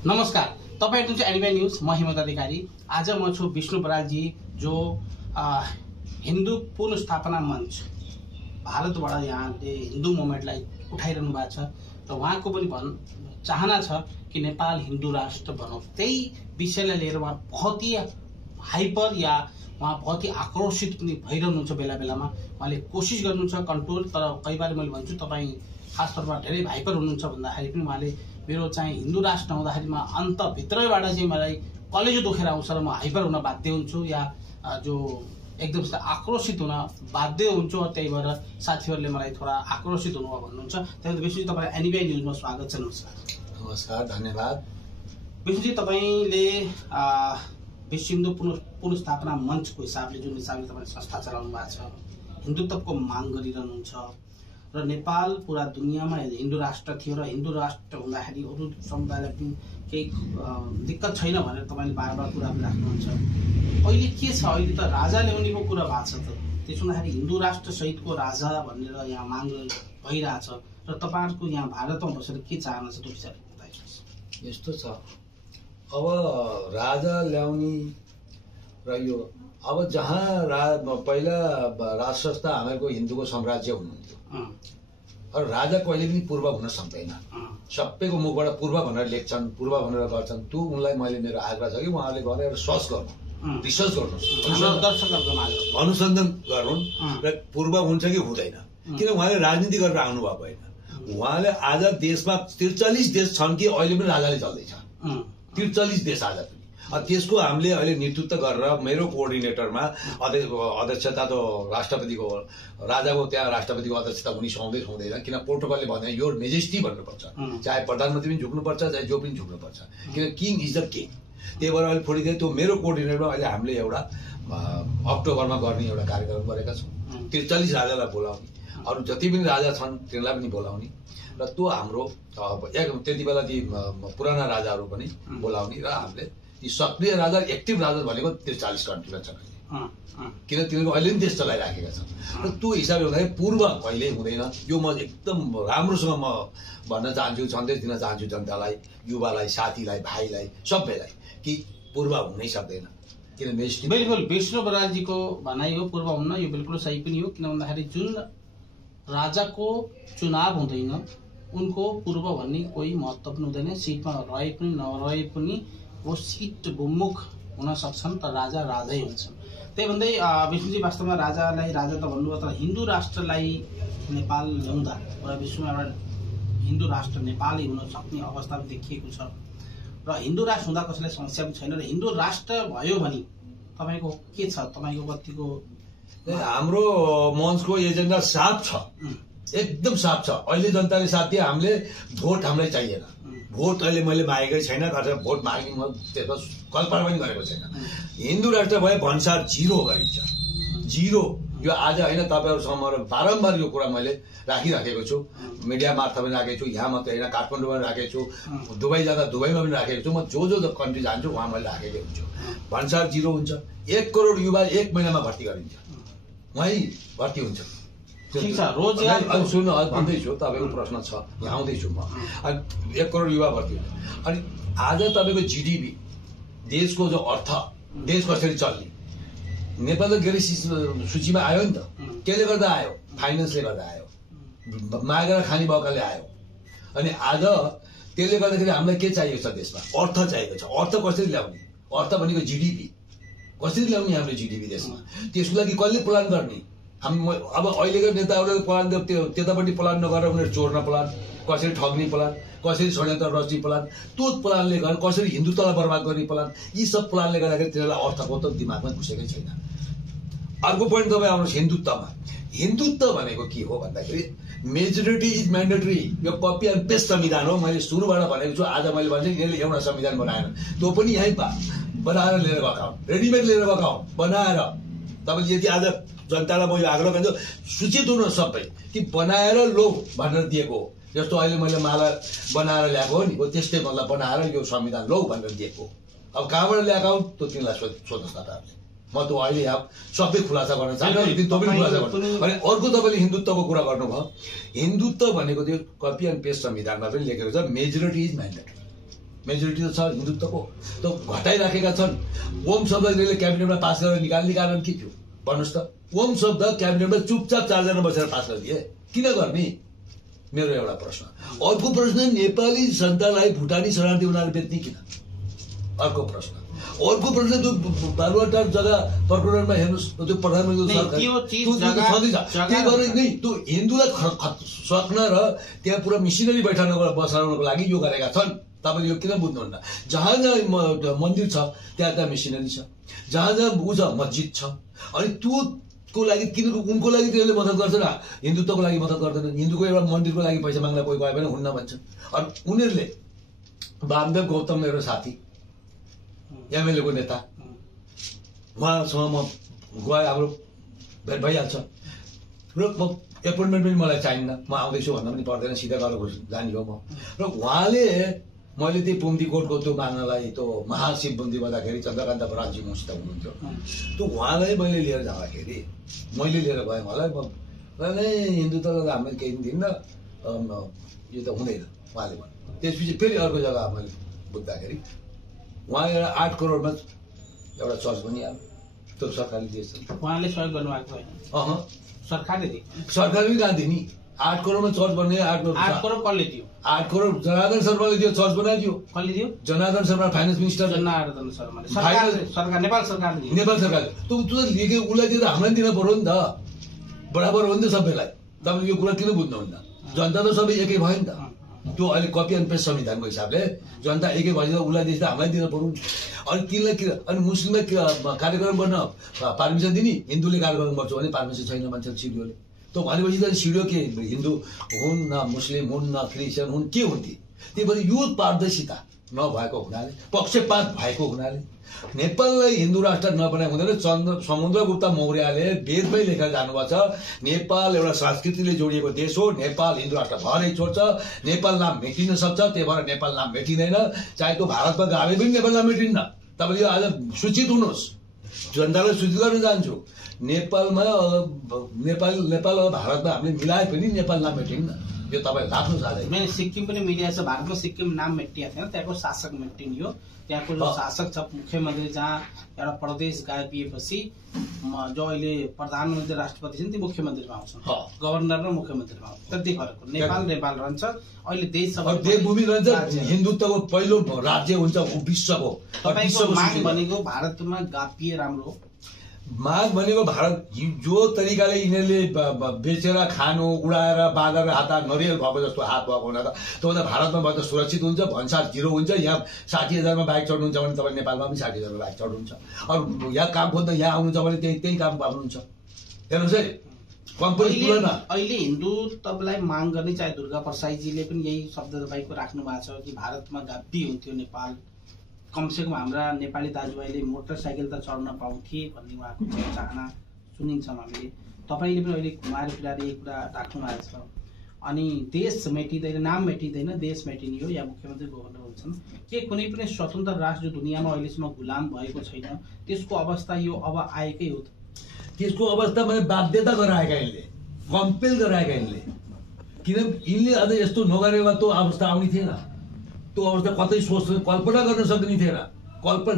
नमस्कार, तपाईँ हेर्नुहुन्छ एनिमी न्यूज। म हिमन्त अधिकारी। आज म छु विष्णु बरालजी, जो हिन्दू पुनर्स्थापना मञ्च भारतबाट यहाँले हिन्दू मुभमेन्टलाई उठाइरहनु भएको छ र उहाँको पनि चाहना छ कि नेपाल हिन्दू राष्ट्र बनोस्। त्यही विषयलाई लिएर उहाँ बहुत ही हाइपर या उहाँ बहुत ही आक्रोशित पनि भइरहनुहुन्छ। बेला बेलामा उहाँले कोसिस गर्नुहुन्छ कन्ट्रोल, तर कई बार मैले भन्छु तपाईँ खास तौरमा धेरै हाइपर हुनुहुन्छ भन्दाखेरि पनि उहाँले मेरो चाहिँ हिन्दू राष्ट्र हुँदाखेरिमा अन्तभित्रैबाट चाहिँ मलाई कलेजो दुखेर आउँछ र म हाइपर हुन बाध्य हुन्छु या जो एकदम आक्रोशित हुन बाध्य हुन्छु। त्यही भएर साथीहरूले मलाई थोडा आक्रोशित हुनुभयो भन्नुहुन्छ। त्यही विष्णुजी, तपाईँ एनिमी न्यूजमा स्वागत छ। नमस्कार। नमस्कार, धन्यवाद। विष्णुजी, तपाईँले विश्व हिन्दू पुनर्स्थापना मञ्चको हिसाबले जुन हिसाबले तपाईँले संस्था चलाउनु भएको छ, हिन्दुत्वको माग गरिरहनुहुन्छ र नेपाल पुरा दुनियाँमा हिन्दू राष्ट्र थियो र हिन्दू राष्ट्र हुँदाखेरि अरू समुदायलाई पनि केही दिक्कत छैन भनेर तपाईँले बार बार कुरा पनि राख्नुहुन्छ। अहिले के छ, अहिले त राजा ल्याउनेको कुरा भएको छ। त त्यसो हुँदाखेरि हिन्दू राष्ट्र सहितको राजा भनेर यहाँ माग भइरहेछ र तपाईँहरूको यहाँ भारतमा बसेर के चाहना छ त्यो विषयमा बताइदिनुहोस्। यस्तो छ, अब राजा ल्याउने र यो अब जहाँ पहिला राष्ट्र संस्था हामीहरूको हिन्दूको साम्राज्य हुनुहुन्थ्यो र राजा कहिले पनि पूर्व हुन सक्दैन। सबैको मुखबाट पूर्व भनेर लेख्छन्, पूर्व भनेर गर्छन्। त्यो उनलाई मैले मेरो आग्रह छ कि उहाँले गरेर सर्च गर्नु, रिसर्च गर्नुहोस्, अनुसन्धान गर्नु र पूर्व हुन्छ कि हुँदैन। किन उहाँले राजनीति गरेर आउनुभएको होइन। उहाँले आज देशमा 43 देश छन् कि अहिले पनि राजाले चल्दैछ। 43 देश आज पनि। त्यसको हामीले अहिले नेतृत्व गरेर मेरो कोअर्डिनेटरमा अध्यक्षता त राष्ट्रपतिको, राजाको त्यहाँ राष्ट्रपतिको अध्यक्षता हुने हुँदैन। किन प्रोटोकलले भने यो मेजेस्टी भन्नुपर्छ, चाहे प्रधानमन्त्री पनि झुक्नुपर्छ, चाहे जो पनि झुक्नुपर्छ। किन किङ इज द किङ। त्यही भएर अहिले फोडिँदै त्यो मेरो कोअर्डिनेटरमा अहिले हामीले एउटा अक्टोबरमा गर्ने एउटा कार्यक्रम गरेका छौँ। 43 राजालाई बोलाउने, अरू जति पनि राजा छन् तिनीलाई पनि बोलाउने र त्यो हाम्रो त्यति बेला ती पुराना राजाहरू पनि बोलाउने र हामीले ती सक्रिय राजा, एक्टिभ राजा भनेको 43 कन्ट्रीमा छ। किन तिनीहरू अहिले पनि देश चलाइराखेका छन् र त्यो हिसाबले हुँदाखेरि पूर्व कहिले हुँदैन। यो म एकदम राम्रोसँग म भन्न चाहन्छु, सन्देश दिन चाहन्छु जनतालाई, युवालाई, साथीलाई, भाइलाई, सबैलाई कि पूर्व हुनै सक्दैन। किन बिल्कुल विष्णु बरालजीको भनाइ हो, पूर्व हुन्न, यो बिल्कुल सही पनि हो। किन भन्दाखेरि जुन राजाको चुनाव हुँदैन उनको पूर्व भन्ने कोही महत्त्व पनि हुँदैन। सिटमा रहे पनि नरहे पनि वो सिट गुम्मुख हुन सक्छन्, तर राजा राजै हुन्छन्। त्यही भन्दै विष्णुजी, वास्तवमा राजालाई राजा त भन्नुभयो, तर हिन्दू राष्ट्रलाई नेपाल ल्याउँदा पुरा विश्वमा एउटा हिन्दू राष्ट्र नेपालै हुन सक्ने अवस्था पनि देखिएको छ र हिन्दू राष्ट्र हुँदा कसैलाई समस्या पनि छैन। र हिन्दू राष्ट्र भयो भने तपाईँको के छ, तपाईँको कतिको? हाम्रो मञ्चको एजेन्डा साफ छ, एकदम साफ छ। अहिले जनताले साथ दिए, हामीले भोट हामीलाई चाहिएन। भोट अहिले मैले मागेकै छैन, तर भोट माग्ने म त्यसको कल्पना पनि गरेको छैन। हिन्दू राष्ट्र भए भन्सार 0 गरिन्छ, 0। यो आज होइन, तपाईँहरूसँग बारम्बार यो कुरा मैले राखिराखेको छु, मिडिया मार्फत पनि राखेको छु, यहाँ मात्रै होइन काठमाडौँमा पनि राखेको छु, दुबई जाँदा दुबईमा पनि राखेको छु। म जो कन्ट्री जान्छु उहाँ मैले राखेकै हुन्छु। भन्सार 0 हुन्छ। 1 करोड युवा 1 महिनामा भर्ती गरिन्छ, उहीँ भर्ती हुन्छ। ठीक छ, रोजगार सुन्नु, भन्दैछु, तपाईँको प्रश्न छ, यहाँ आउँदैछु म। 1 करोड युवा भर्ती हुन्छ। अनि आज तपाईँको जिडिपी, देशको जो अर्थ, देश कसरी चल्ने, नेपाल त गैर सूचीमा आयो नि त। केले गर्दा आयो? फाइनेन्सले गर्दा आयो, मागेर खाने मौकाले आयो। अनि आज त्यसले गर्दाखेरि हामीलाई के चाहिएको छ? देशमा अर्थ चाहिएको छ। अर्थ कसरी ल्याउने? अर्थ भनेको जिडिपी कसरी ल्याउने हामीले जिडिपी देशमा? त्यसको लागि कसले प्लान गर्ने? अब अहिलेको नेताहरूले प्लान त्यतापट्टि प्लान नगरेर उनीहरू चोर्न प्लान, कसरी ठग्ने प्लान, कसरी षड्यन्त्र रच्ने प्लान, त्यो प्लानले गर्दा कसरी हिन्दुत्वलाई बर्बाद गर्ने प्लान, यी सब प्लानले गर्दाखेरि तिनीहरूलाई अर्थको त दिमागमा घुसेकै छैन। अर्को पोइन्ट तपाईँ आउनुहोस् हिन्दुत्वमा। हिन्दुत्व भनेको के हो भन्दाखेरि मेजोरिटी इज म्यान्डेटरी। यो कपी एन्ड पेस्ट संविधान हो। मैले सुरुबाट भनेको छु, आज मैले भन्छु यसले एउटा संविधान बनाएन, त्यो पनि यहीँ बनाएर लिएर गएको, रेडिमेड लिएर गएको बनाएर। तपाईँले यदि आज जनतालाई म यो आग्रह गर्छु, सूचित हुनु सबै कि बनाएर लो भनेर दिएको हो। जस्तो अहिले मैले माला बनाएर ल्याएको हो नि, हो त्यस्तै मतलब बनाएर यो संविधान लो भनेर दिएको। अब कहाँबाट ल्याएको हो त्यो तिमीलाई सोध्नुहोस् तपाईँहरूले। म त अहिले सबै खुलासा गर्न चाहन्छु, एक दिन तपाईँ खुलासा गर्नु। अनि अर्को तपाईँले हिन्दुत्वको कुरा गर्नुभयो। हिन्दुत्व भनेको त्यो कपी एन्ड पेस्ट संविधानमा पनि लेखेको छ, मेजोरिटी इज म्यान्डेटरी। मेजोरिटी त छ हिन्दुत्वको, त घटाइराखेका छन्। ओम शब्दले क्याबिनेटमा पास गरेर निकाल्ने कारण के थियो भन्नुहोस् त? ओम शब्द क्याबिनेटमा चुपचाप 4 जना बसेर पास गरिदिए, किन गर्ने? मेरो एउटा प्रश्न। अर्को प्रश्न, नेपाली जनतालाई भुटानी शरणार्थी उनीहरूले बेच्ने किन? अर्को प्रश्न। अर्को प्रश्न, त्यो बालुवाटार जग्गा प्रकरणमा हेर्नुहोस्, त्यो प्रधानमन्त्री त्यो हिन्दूलाई सक्न र त्यहाँ पुरा मिसिनरी बसाउनको लागि यो गरेका छन्। तपाईँले यो किन बुझ्नुहुन्न? जहाँ जहाँ मन्दिर छ त्यहाँ त्यहाँ मिसिनरी छ, जहाँ जहाँ ऊ छ मस्जिद छ, अनि त्योको लागि किन उनको लागि त्यसले मद्दत गर्दैन, हिन्दुत्वको लागि मद्दत गर्दैन? हिन्दूको एउटा मन्दिरको लागि पैसा माग्न कोही गयो भने हुन्न भन्छ। अनि उनीहरूले वामदेव गौतम मेरो साथी एमएलए को नेता, उहाँसँग म गए, हाम्रो भेट भइहाल्छ र म एपोइन्टमेन्ट पनि मलाई चाहिन्न, म आउँदैछु भन्दा पनि पर्दैन, सिधा गरेर जाने हो म। र उहाँले मैले त्यही पुम्दीकोटको त्यो माग्नलाई त्यो महाशिव बन्दी गर्दाखेरि चन्द्रकान्त बरालजी मसित हुनुहुन्थ्यो, त्यो उहाँलाई मैले लिएर जाँदाखेरि मैले लिएर गएँ, मलाई हिन्दुत्व त हामीले केही पनि दिन्न, यो त हुँदैन उहाँले भन्नु। त्यसपछि फेरि अर्को जग्गा मैले बुझ्दाखेरि उहाँ एउटा 8 करोडमा एउटा चर्च बनिहाल्यो, त्यो सरकारले दिएछ। उहाँले सहयोग गर्नुभएको होइन, सरकारले पनि कहाँ दिने? 8 करोडमा चर्च बन्ने, 8 करोड कसले दियो? 8 करोड जनार्दन शर्माले दियो, चर्च बनाइदियो। कसले दियो? जनार्दन शर्मा, फाइनेन्स मिनिस्टर जनार्दन शर्माले। सरकार नेपाल सरकारले दियो। नेपाल सरकारले त्यो लिएकै उसलाई दिएर हामीलाई दिन पर्यो नि त, बराबर हो नि त सबैलाई। तपाईँले यो कुरा किन बुझ्नुहुन्न? जनता त सबै एकै भयो नि त। त्यो अहिले कपी एन्ड पेस्ट संविधानको हिसाबले जनता एकै भएपछि उसलाई दिएपछि हामीलाई दिन पर्यो। अनि तिनलाई किन? अनि मुस्लिमलाई कार्यक्रम गर्न पर्मिसन दिने, हिन्दूले कार्यक्रम गर्छु भने पर्मिसन छैन भन्छ सिडिओले। त्यो भनेपछि त सिडिओ के हिन्दू हुन् न, मुस्लिम हुन् न, क्रिस्चियन हुन्, के हुन्थे? त्यही भएर यो पारदर्शिता नभएको हुनाले, पक्षपात भएको हुनाले नेपाललाई हिन्दू राष्ट्र नबनाइ हुँदैन। समुद्रगुप्त मौर्यले वेदमै लेखेर जानुभएको छ, नेपाल एउटा संस्कृतिले जोडिएको देश हो, नेपाल हिन्दू राष्ट्र भरै छोड्छ, नेपाल नाम मेटिन सक्छ, त्यही भएर नेपाल नाम मेटिँदैन। चाहे त्यो भारतमा गए पनि नेपाल नाम मेटिन्न। तपाईँले आज सूचित हुनुहोस्, जनतालाई सूचित गर्न चाहन्छु, नेपालमा नेपाल अब भारतमा हामीले मिलाए पनि नेपाल नाम मेटिन्न। यो तपाईँ राख्नु चाहँदैन। सिक्किम पनि मिलिएको छ, भारतमा सिक्किम नाम मेटिएको थिएन, त्यहाँको शासक मेटिनियो। त्यहाँको जो शासक छ मुख्यमन्त्री, जहाँ एउटा प्रदेश गापिएपछि जो अहिले प्रधानमन्त्री राष्ट्रपति छन् ती मुख्यमन्त्रीमा आउँछन्, गभर्नर र मुख्यमन्त्रीमा आउँछ। त्यति फरक हो। नेपाल रहन्छ, अहिले देश देवभूमि रहन्छ, हिन्दुत्वको पहिलो राज्य हुन्छ विश्वको। तपाईँको माग भनेको भारतमा गापिए राम्रो, माग भनेको भारत जो तरिकाले यिनीहरूले बेचेर खानु, उडाएर बाँधेर हात नरियल भएको जस्तो हात भएको हुँदा त त्योभन्दा भारतमा भयो त सुरक्षित हुन्छ, भन्सार 0 हुन्छ। यहाँ 60,000मा बाइक चढ्नुहुन्छ भने तपाईँ नेपालमा पनि 60,000मा बाइक चढ्नुहुन्छ। अरू यहाँ काम खोज्दा यहाँ आउनुहुन्छ भने त्यही काम पाउनुहुन्छ। हेर्नुहोस् है, कम्पनी तुलना अहिले हिन्दुत्वलाई माग गर्ने, चाहे दुर्गा प्रसादजीले पनि यही शब्द तपाईँको राख्नु भएको छ कि भारतमा गापी हुन्थ्यो नेपाल, कमसेकम हाम्रा नेपाली दाजुभाइले मोटरसाइकल त चढ्न पाउँथे भन्ने उहाँको चाहना सुनिन्छौँ हामीले। तपाईँले पनि अहिले घुमाएर फिराएर एक कुरा राख्नु भएको छ। अनि देश मेटिँदैन, नाम मेटिँदैन, देश मेटिने हो, या मुख्यमन्त्री गभर्नर हुन्छन्। के कुनै पनि स्वतन्त्र राष्ट्र जो दुनियाँमा अहिलेसम्म गुलाम भएको छैन, त्यसको अवस्था यो अब आएकै हो? त्यसको अवस्था मैले बाध्यता गराएका यिनले, कम्पेल गराएका यिनले, किन यिनले अझ यस्तो नगरे भए त्यो अवस्था आउने थिएन। त्यो अवस्था कतै कल्पना गर्न सक्ने थिएन,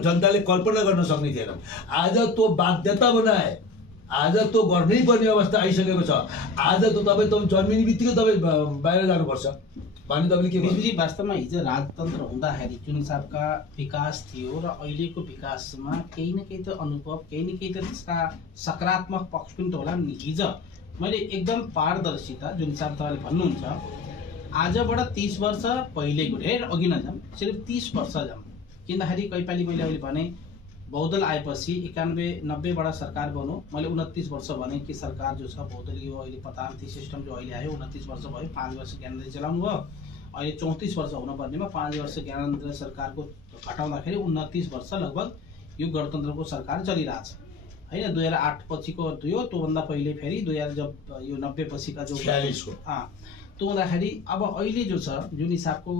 जनताले कल्पना गर्न सक्ने थिएन। आज त्यो बाध्यता बनाए, आज त्यो गर्नै पर्ने अवस्था आइसकेको छ। आज त तपाईँ जन्मिने बित्तिकै तपाईँ बाहिर जानुपर्छ भने तपाईँले के भन्नु? वास्तवमा हिजो राजतन्त्र हुँदाखेरि जुन हिसाबका विकास थियो र अहिलेको विकासमा केही न केही त अनुभव, केही न केही त त्यसका सकारात्मक पक्ष पनि त होला नि। हिजो मैले एकदम पारदर्शिता जुन हिसाब तपाईँले भन्नुहुन्छ, आजबाट 30 वर्ष पहिलेको ढेर अघि नजाऊँ, सिर्फ 30 वर्ष जाऊँ। किनदाखेरि कैपाली मैले अहिले भने बहुदल आएपछि 91-90बाट सरकार बन्यो, मैले 29 वर्ष भने कि सरकार जो छ बहुदल यो अहिले प्रधानमन्त्री सिस्टम जो अहिले आयो 29 वर्ष भयो, 5 वर्ष ज्ञानेन्द्र चलाउनु भयो। अहिले 34 वर्ष हुनुपर्नेमा 5 वर्ष ज्ञानेन्द्र सरकारको घटाउँदाखेरि 29 वर्ष लगभग यो गणतन्त्रको सरकार चलिरहेछ होइन। 2008 पछिको थियो, त्योभन्दा पहिले फेरि 2000 जब यो 90 पछिका जो त्यो हुँदाखेरि अब अहिले जो छ जुन हिसाबको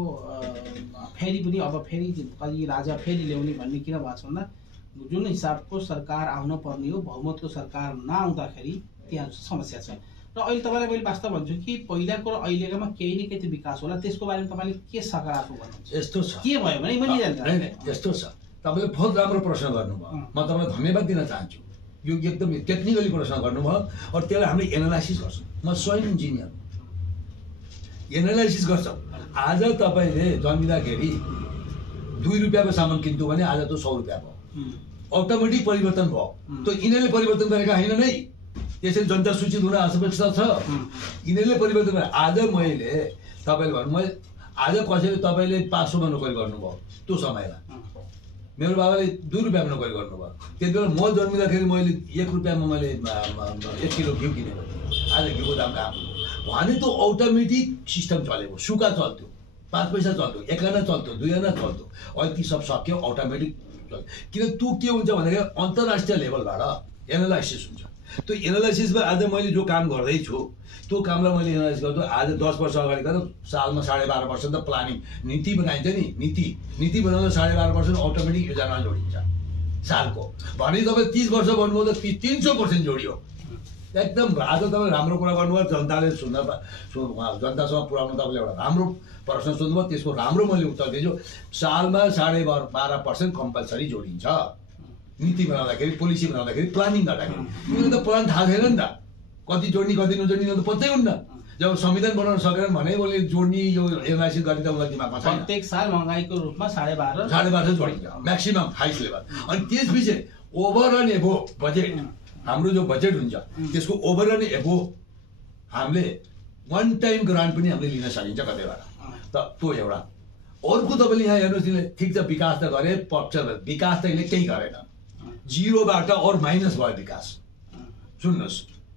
फेरि पनि अब फेरि कति राजा फेरि ल्याउने भन्ने किन भएको छ भन्दा जुन हिसाबको सरकार आउन पर्ने हो, बहुमतको सरकार नआउँदाखेरि त्यहाँ समस्या छ। र अहिले तपाईँलाई मैले वास्तव भन्छु कि पहिलाको र अहिलेकोमा केही न केही विकास होला, त्यसको बारेमा तपाईँले के सकारात्मक भन्नुहुन्छ? यस्तो छ, के भयो भने मैले जान्छु। यस्तो छ, तपाईँले बहुत राम्रो प्रश्न गर्नुभयो, म तपाईँलाई धन्यवाद दिन चाहन्छु। यो एकदम टेक्निकली प्रश्न गर्नुभयो और त्यसलाई हामीले एनालाइसिस गर्छौँ। म स्वयं इन्जिनियर एनालाइसिस गर्छौँ। आज तपाईँले जन्मिँदाखेरि 2 रुपियाँको सामान किन्थ्यो भने आज त 100 रुपियाँ भयो, अटोमेटिक परिवर्तन भयो। त्यो यिनीहरूले परिवर्तन गरेका होइन नै, त्यसरी जनता सूचित हुन आवश्यकता छ। यिनीहरूले परिवर्तन गरे। आज मैले तपाईँले भन्नु, मैले आज कसैले तपाईँले 500 मा नोकरी गर्नुभयो, त्यो समयमा मेरो बाबाले 2 रुपियाँमा नोकरी गर्नुभयो। त्यति बेला म जन्मिँदाखेरि मैले 1 रुपियाँमा मैले 1 किलो घिउ किनेको थिएँ। आज घिउको दाम कहाँ भने त्यो अटोमेटिक सिस्टम चलेको, सुका चल्थ्यो, 5 पैसा चल्थ्यो, 1 आना चल्थ्यो, 2 आना चल्थ्यो। अहिले ती सब सक्यो, अटोमेटिक चल्थ्यो। किन त्यो के हुन्छ भन्दाखेरि अन्तर्राष्ट्रिय लेभलबाट एनालाइसिस हुन्छ। त्यो एनालाइसिसमा आज मैले जो काम गर्दैछु त्यो कामलाई मैले एनालाइज गर्छु। आज 10 वर्ष अगाडि गएर सालमा 12.5% त प्लानिङ नीति बनाइन्छ नि, नीति बनाउँदा 12.5% अटोमेटिक योजनामा जोडिन्छ सालको। भने तपाईँ 30 वर्ष भन्नुभयो त 300% जोडियो एकदम। आज तपाईँ राम्रो कुरा गर्नुभयो, जनताले जनतासँग पुर्याउनु तपाईँले एउटा राम्रो प्रश्न सोध्नुभयो, त्यसको राम्रो मैले उत्तर दिन्छु। सालमा 12.5% कम्पलसरी जोडिन्छ नीति बनाउँदाखेरि, पोलिसी बनाउँदाखेरि, प्लानिङ गर्दाखेरि। किन त प्लान थाहा छैन नि त, कति जोड्ने कति नजोड्ने त पत्तै हुन्न। जब संविधान बनाउन सकेन भने उसले जोड्ने यो एनालाइसिस गर्ने त उसलाई दिमागमा छैन। प्रत्येक साल महँगाईको रूपमा 12.5 जोडिन्छ म्याक्सिमम हाइस्ट लेभल। अनि त्यसपछि ओभर एन्ड एबो बजेट, हाम्रो जो बजेट हुन्छ त्यसको ओभर एन्ड एबो हामीले 1 टाइम ग्रान्ट पनि हामीले लिन सकिन्छ कतैबाट त। त्यो एउटा। अर्को तपाईँले यहाँ हेर्नुहोस्, ठिक छ विकास त गरे, पक्ष विकास त यसले केही गरेन, 0बाट और माइनस भयो विकास। सुन्नुहोस्,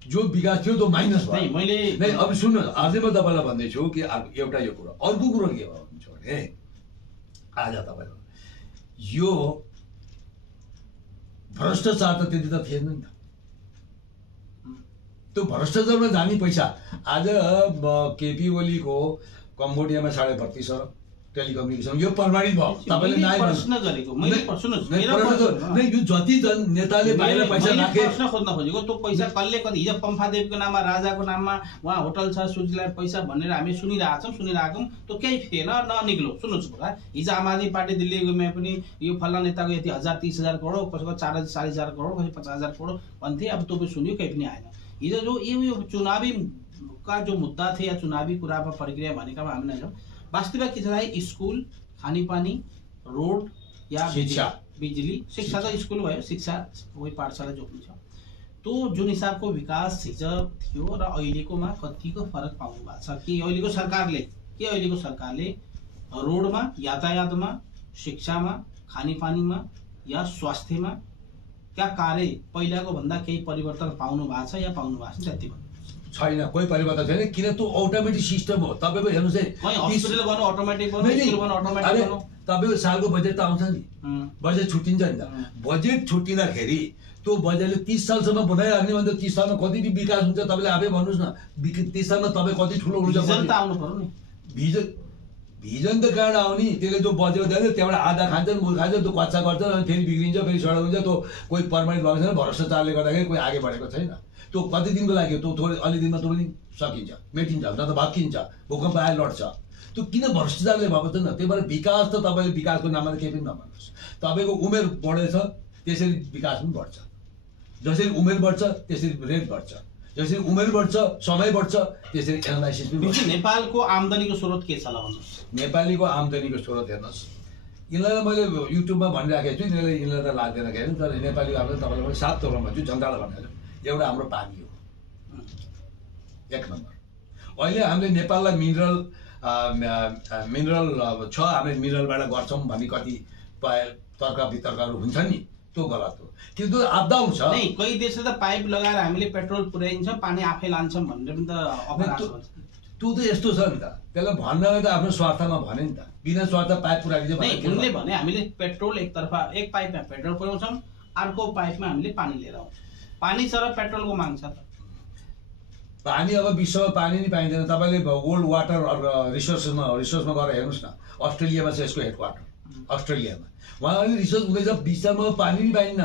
जो विकास थियो त्यो माइनस भयो। नै अब सुन्नुहोस्, अझै म तपाईँलाई भन्दैछु कि एउटा यो कुरा। अर्को कुरो के भयो भने आज तपाईँको यो भ्रष्टाचार त त्यति त थिएन नि त। त्यो भ्रष्टाचारमा जाने पैसा आज केपी ओलीको कम्बोडियामा 32.5 अरब टेलिकम्युनिकेसन यो प्रमाणित भयो। तपाईँले नाइ प्रश्न गरेको मैले सुन्नुहोस्, नै यो जति नेताले बाहिर पैसा राखे, प्रश्न खोज्न खोजेको त्यो पैसा कसले कति, हिजो पम्फादेवीको नाममा, राजाको नाममा उहाँ होटल छ, स्विजरल्यान्ड पैसा भनेर हामी सुनिरहेछौँ, त्यो केही थिएन, ननिक्लो। सुन्नुहोस् कुरा, हिजो आम आदमी पार्टी दिल्लीमा पनि यो फल्ला नेताको यति 30,000 करोड, कसैको 40,000 करोड, कसै 50,000 करोड भन्थे, अब त्यो पनि सुन्यो, केही पनि आएन। हिजो जो यो चुनावी का जो मुद्दा थे या चुनावी कुरामा प्रक्रिया भनेका हामी नै छौँ। वास्तविक के छ, स्कुल, खानेपानी, रोड या बिजुली, शिक्षा त स्कुल भयो, शिक्षा वही पाठशाला जो पनि छ, त्यो जुन हिसाबको विकास हिजो थियो र अहिलेकोमा कतिको फरक पाउनु भएको छ? कि अहिलेको सरकारले रोडमा, यातायातमा, शिक्षामा, खानेपानीमा या स्वास्थ्यमा क्या कार्य पहिलाको भन्दा केही परिवर्तन पाउनु भएको छ या पाउनु भएको छ? त्यति छैन, कोही परिवर्तन छैन। किन त्यो अटोमेटिक सिस्टम हो। तपाईँको हेर्नुहोस् है, तपाईँको सालको बजेट त आउँछ नि, बजेट छुट्टिन्छ नि त। बजेट छुट्टिँदाखेरि त्यो बजेटले 30 सालसम्म बनाइराख्ने भने त 30 सालमा कति विकास हुन्छ तपाईँले आफै भन्नुहोस् न। 30 सालमा तपाईँ कति ठुलो हुन्छ? भिजन त कहाँ आउने? त्यसले जो बजेट दिन्छ त्यहाँबाट आधा खान्छन्, मूल खान्छ, त्यो कच्चा गर्छन्, अनि फेरि बिग्रिन्छ, फेरि सडक हुन्छ। त्यो कोही पर्मानेन्ट भएको छैन, भ्रष्टाचारले गर्दाखेरि कोही अगाडि बढेको छैन। त्यो कति दिनको लागि त्यो थोरै अलि दिनमा त्यो पनि सकिन्छ, मेटिन्छ, न त भत्किन्छ, भूकम्प आएर लड्छ। त्यो किन भ्रष्टाचारले भएको छैन? त्यही भएर विकास त तपाईँले विकासको नाममा केही पनि नभन्नुहोस्। तपाईँको उमेर बढेछ त्यसरी विकास पनि बढ्छ, जसरी उमेर बढ्छ त्यसरी रेट बढ्छ, जसरी उमेर बढ्छ समय बढ्छ त्यसरी एनालाइसिस पनि बढ्छ। नेपालको आम्दानीको स्रोत के छ ल भन्नुहोस्? नेपालीको आम्दानीको स्रोत हेर्नुहोस्, यिनीहरूलाई मैले युट्युबमा भनिराखेको छु, यिनीहरूलाई त लाग्दैन के तर नेपालीको आम्दानी तपाईँलाई मैले 7 तौरमा भन्छु, जनतालाई भनेर। एउटा हाम्रो पानी हो 1 नम्बर। अहिले हामीले नेपाललाई मिनरल छ, हामीले मिनरलबाट गर्छौँ भन्ने कति तर्क वितर्कहरू हुन्छ नि, त्यो गलत हो। किन्तु आपदा आउँछ, कही देशले त पाइप लगाएर हामीले पेट्रोल पुर्याइन्छ, पानी आफै लान्छौँ भनेर पनि त अपराध हो। त्यो त यस्तो छ नि त, त्यसलाई भन्नलाई त आफ्नो स्वार्थमा भने नि त, बिना स्वार्थ पाइप पुर्याइदिन्छ उनले भने हामीले पेट्रोल एकतर्फा एक पाइपमा पेट्रोल पुर्याउँछौँ, अर्को पाइपमा हामीले पानी लिएर आउँछौँ। पानी छ र पेट्रोलको माग छ त। पानी अब विश्वमा पानी नै पाइँदैन। तपाईँले वर्ल्ड वाटर रिसोर्समा गएर हेर्नुहोस् न, अस्ट्रेलियामा छ यसको हेडक्वार्टर, अस्ट्रेलियामा उहाँहरूले रिसर्च हुँदैछ, विश्वमा पानी नै पाइन्न।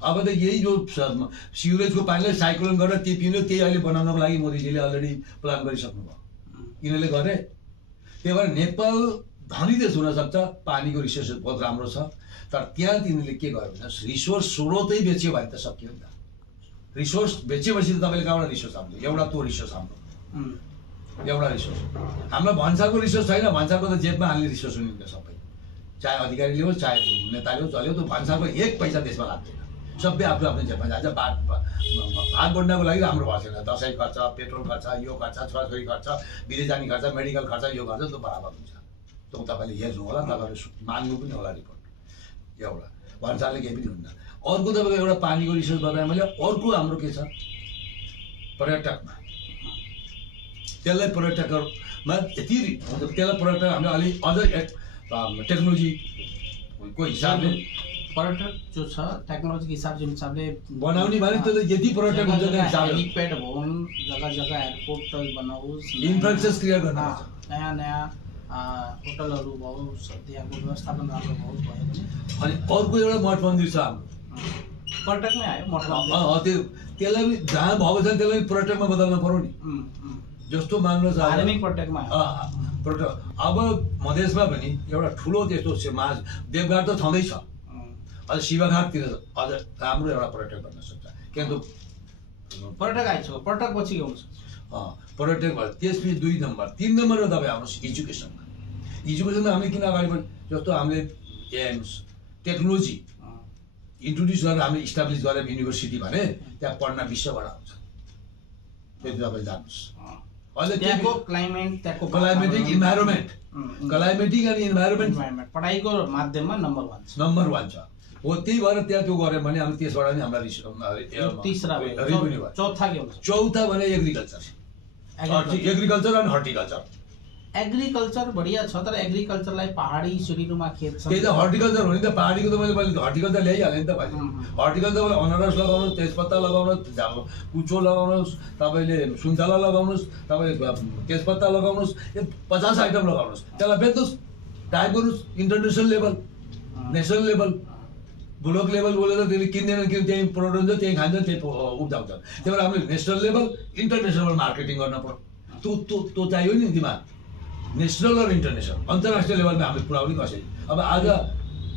अब त यही जो सिवरेजको पानीलाई साइक्लोन गरेर त्यही पिउने त्यही अहिले बनाउनको लागि मोदीजीले अलरेडी प्लान गरिसक्नुभयो। यिनीहरूले गरे। त्यही भएर नेपाल धनी देश हुनसक्छ, पानीको रिसोर्स बहुत राम्रो छ, तर त्यहाँ तिनीहरूले के गर्यो भने रिसोर्स स्रोतै बेच्यो भने त सकियो नि त। रिसोर्स बेचेपछि त तपाईँले कहाँबाट रिसोर्स हाम्रो एउटा त्यो रिसोर्स हाम्रो एउटा रिसोर्स हाम्रो भन्साको रिसोर्स छैन। भन्साको त जेबमा हाल्ने रिसोर्स हुने सबै, चाहे अधिकारीले होस् चाहे नेताले होस् चल्यो, त्यो भन्साको एक पैसा देशमा लाग्दैन, सबै आफ्नो आफ्नो जेबमा जान्छ। भात बोड्नको लागि राम्रो भएको छैन, दसैँ खर्च, पेट्रोल खर्च, यो खर्च, छोराछोरी खर्च, विदेश जाने खर्च, मेडिकल खर्च, यो खर्च त्यो बराबर हुन्छ। त्यो तपाईँले हेर्नु होला, तपाईँले मान्नु पनि होला रिपोर्ट। एउटा भन्सारले केही पनि हुन्न। अर्को तपाईँको एउटा पानीको रिसोर्स बताएँ मैले। अर्को हाम्रो के छ पर्यटकमा, त्यसलाई पर्यटकमा यति त्यसलाई पर्यटक हामीले अलिक अझ टेक्नोलोजीको हिसाबले पर्यटक जो छ टेक्नोलोजीको हिसाबले बनाउने भने त्यो यति पर्यटक हुन्छ त्यो हिसाबले हेलिप्याड होन्, जग्गा जग्गा एयरपोर्ट बनाओस्, इन्फ्रास्ट्रक्चर क्रिएट गर्नु नयाँ नयाँ होटलहरू होस्, त्यहाँको व्यवस्थापन राम्रो होस् भयो भने। अनि अर्को एउटा मठ मन्दिर छ हाम्रो पर्यटकमै आयो मठ मन्दिर। त्यसलाई पनि जहाँ भएको छ त्यसलाई पर्यटकमा बदल्न पर्यो नि। जस्तो मान्नु छ धार्मिक पर्यटकमा पर्यटक। अब मधेसमा पनि एउटा ठुलो त्यस्तो देवघाट त छँदैछ, अझ शिवघाटतिर अझ राम्रो एउटा पर्यटक बन्न सक्छ। किनभने पर्यटक आइछ, पर्यटक पछि के हुन्छ पर्यटक भयो। त्यसपछि 2 नम्बर 3 नम्बरमा तपाईँ आउनुहोस् एजुकेसनमा। एजुकेसनमा हामीले किन अगाडि बढ्यो, जस्तो हामीले एम्स टेक्नोलोजी इन्ट्रोड्युस गरेर हामीले इस्टाब्लिस गरेर युनिभर्सिटी भने त्यहाँ पढ्न विश्वबाट आउँछ। त्यति तपाईँ जानुहोस्। अहिले त्यहाँको क्लाइमेट, त्यहाँको क्लाइमेटिक इन्भाइरोमेन्ट, क्लाइमेटिक अनि इन्भाइरोमेन्ट पढाइको माध्यममा नम्बर 1 छ। हो त्यही भएर त्यहाँ त्यो गऱ्यो भने हामी त्यसबाट पनि हामीलाई तीसरा रेभेन्यू भयो। चौथा के हुन्छ? चौथा भने एग्रिकल्चर एन्ड हर्टिकल्चर। एग्रिकल्चर बढिया छ, तर एग्रिकल्चरलाई पहाडी सुरिनुमा खेत छ, त्यही त हर्टिकल्चर हो नि त। पहाडीको त मैले हर्टिकल्चर ल्याइहालेँ नि त भाइ। हर्टिकल्चर मैले अनारस लगाउनुहोस्, तेजपत्ता लगाउनुहोस्, कुचो लगाउनुहोस्, तपाईँले सुन्तला लगाउनुहोस्, तपाईँले तेजपत्ता लगाउनुहोस्, यो 50 आइटम लगाउनुहोस्, त्यसलाई बेच्नुहोस्, टाइप गर्नुहोस् international level, national level, block level बोलेर त्यसले किन्दैन, किन त्यहीँ प्रोडक्ट हुन्छ, त्यहीँ खान्छ, त्यही उब्जाउँछ। त्यही भएर हामीले नेसनल लेभल इन्टरनेसनल मार्केटिङ गर्न पर्यो। त्यो चाहियो नि दिमाग, नेसनल र इन्टरनेसनल अन्तर्राष्ट्रिय लेभलमा हामीले पुऱ्याउने कसरी। अब आज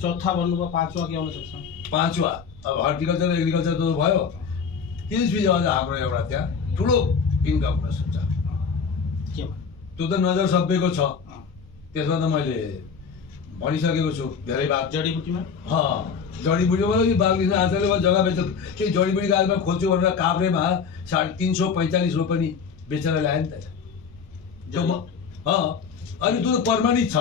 चौथा भन्नुभयो, 5वां के हुन सक्छ? 5वां अब हर्टिकल्चर एग्रिकल्चर त भयो। त्यसपछि अझ हाम्रो एउटा त्यहाँ ठुलो इन्कम हुन सक्छ। त्यो त नजर सबैको छ, त्यसमा त मैले भनिसकेको छु धेरै बार। जडीबुटीमा जडीबुटीमा बालकृष्ण आचार्यले जग्गा बेच्छ, केही जडीबुटीको आधारमा खोज्छु भनेर काभ्रेमा 345 रुपियाँ पनि बेचेर ल्यायो नि त। अनि त्यो त प्रमाणित छ,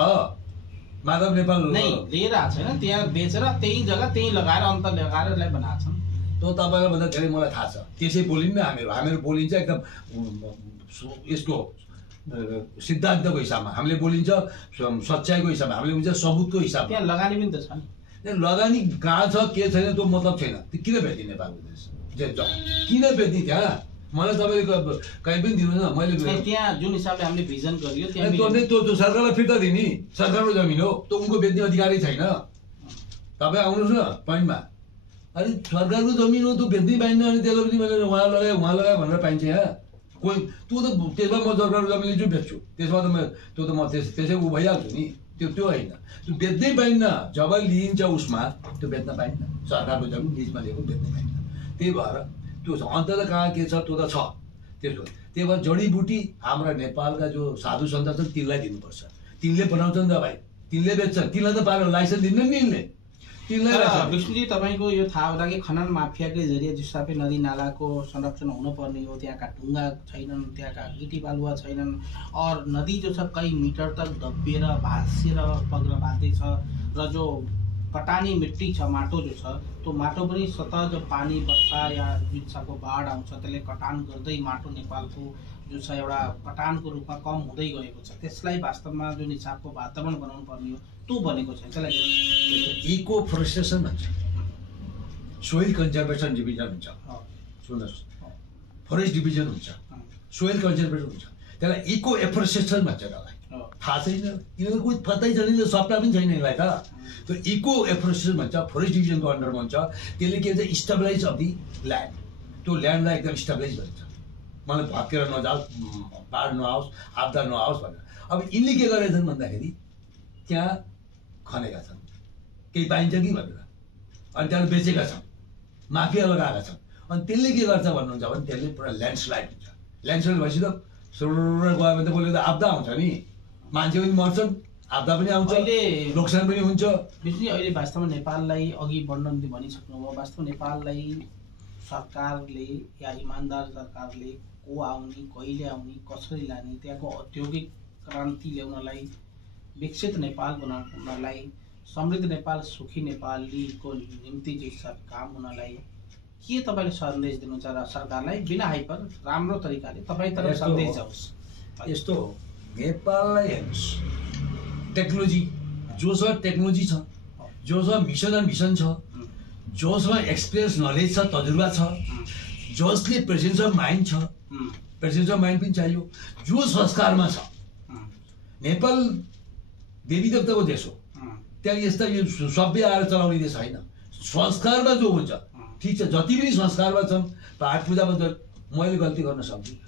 माधव नेपाल लिएर आएको छैन, त्यहाँ बेचेर त्यही जग्गा त्यही लगाएर अन्त लगाएर बनाएको छन्। त्यो तपाईँलाई भन्दा धेरै मलाई थाहा छ। त्यसै बोलिन्न हामीहरू बोलिन्छ एकदम यसको सिद्धान्तको हिसाबमा हामीले बोलिन्छ, सच्चाइको हिसाबमा हामीले बुझ्छ, सबुतको हिसाबमा। त्यहाँ लगानी पनि त छ नि। लगानी कहाँ छ के छैन त्यो मतलब छैन। त्यो किन बेच्ने नेपालको देश किन बेच्ने? त्यहाँ मलाई तपाईँले कहीँ पनि दिनुहोस् न। मैले त्यहाँ जुन हिसाबले हामीले भिजन गरियो त्यो सरकारलाई फिर्ता दिने, सरकारको जमिन हो, त्यो उनको बेच्ने अधिकारै छैन। तपाईँ आउनुहोस् न पोइन्टमा। अनि सरकारको जमिन हो, त्यो बेच्नै पाइन्न। अनि त्यसलाई पनि मैले उहाँ लगाएँ भनेर पाइन्छ यहाँ कोही? त्यो त त्यसमा म सरकारको जमिन लिन्छु बेच्छु, त्यसमा त त्यो त म त्यसै ऊ भइहाल्छु नि। त्यो होइन, त्यो बेच्नै पाइन्न। जब लिइन्छ उसमा त्यो बेच्न पाइन्न, सरकारको जमिन लिजमा लिएको बेच्नै पाइन्न। त्यही भएर त्यो छ। अन्त त कहाँ के छ त्यो त छ त्यसको। त्यही भएर जडीबुटी हाम्रा नेपालका जो साधु सन्त छन् तिनलाई दिनुपर्छ। तिनले बनाउँछन् त भाइ, तिनले बेच्छन्, तिनलाई त पाएर लाइसेन्स दिन्न नि तिनले। विष्णुजी तपाईँको यो थाहा होला कि खनन माफियाकै जरिए जस्तै नदी नालाको संरक्षण हुनुपर्ने हो, त्यहाँका ढुङ्गा छैनन्, त्यहाँका गिटी बालुवा छैनन्, और नदी जो छ कई मिटर तक दबिएर भाँसिएर पग्र छ, र जो कटानी मिट्टी छ, माटो जो छ, त्यो माटो पनि स्वतः जब पानी वर्षा या जुन हिसाबको बाढ आउँछ त्यसले कटान गर्दै माटो नेपालको जो छ एउटा कटानको रूपमा कम हुँदै गएको छ। त्यसलाई वास्तवमा जुन हिसाबको वातावरण बनाउनु पर्ने हो त्यो बनेको छैन। त्यसलाई इको फोरेस्टेसन भन्छ, सोइल कन्जर्भेसन डिभिजन हुन्छ। सुन्नुहोस्, फरेस्ट डिभिजन हुन्छ, सोइल कन्जर्भेसन हुन्छ, त्यसलाई इको एफोरेस्टेसन भन्छ। त्यसलाई थाहा छैन, यिनीहरू कोही पत्तै छैन, सट्टा पनि छैन यसलाई त। त्यो इको एफोरेस्टेसन भन्छ, फरेस्ट डिभिजनको अन्डरमा हुन्छ। त्यसले के भन्छ, स्टेबलाइज अफ दि ल्यान्ड, त्यो ल्यान्डलाई एकदम स्टेबलाइज गरिन्छ, मलाई भत्केर नजाओस्, बाढ नआओस्, आपदा नआओस् भनेर। अब यिनले के गरेछन् भन्दाखेरि त्यहाँ खनेका छन्, केही पाइन्छ कि भनेर, अनि त्यहाँ बेचेका छन्, माफिया लगाएका छन्। अनि त्यसले के गर्छ भन्नुहुन्छ भने त्यसले पुरा ल्यान्डस्लाइड हुन्छ। ल्यान्डस्लाइड भएपछि त सुरुर गयो भने त बोले त आपदा आउँछ नि, मान्छे पनि मर्छन्, आपदा पनि आउँछ, नोक्सान पनि हुन्छ। विष्णुजी अहिले वास्तवमा नेपाललाई अघि बढ्न भनिसक्नुभयो। वास्तवमा नेपाललाई सरकारले या इमान्दार सरकारले को आउने, कहिले आउने, कसरी लाने, त्यहाँको औद्योगिक क्रान्ति ल्याउनलाई, विकसित नेपाल बनाउनलाई, समृद्ध नेपाल, सुखी नेपालीको निम्ति चाहिँ काम हुनलाई के तपाईँले सन्देश दिनुहुन्छ र सरकारलाई बिना हाइपर राम्रो तरिकाले तपाईँतर्फ सन्देश जाओस्? यस्तो हो, नेपाललाई हेर्नुहोस्, टेक्नोलोजी जोसँग टेक्नोलोजी छ, जोसँग मिसन एन्ड भिसन छ, जोसँग एक्सपिरियन्स नलेज छ, तजुर्बा छ, जसले प्रेजेन्स अफ माइन्ड छ, प्रेजेन्स अफ माइन्ड पनि चाहियो, जो संस्कारमा छ। नेपाल देवी देवताको देश हो, त्यहाँ यस्ता यो सभ्य आएर चलाउने देश होइन। संस्कारमा जो हुन्छ ठिक छ, जति पनि संस्कारमा छन्, पाठ पूजामा त मैले गल्ती गर्न सक्दिनँ,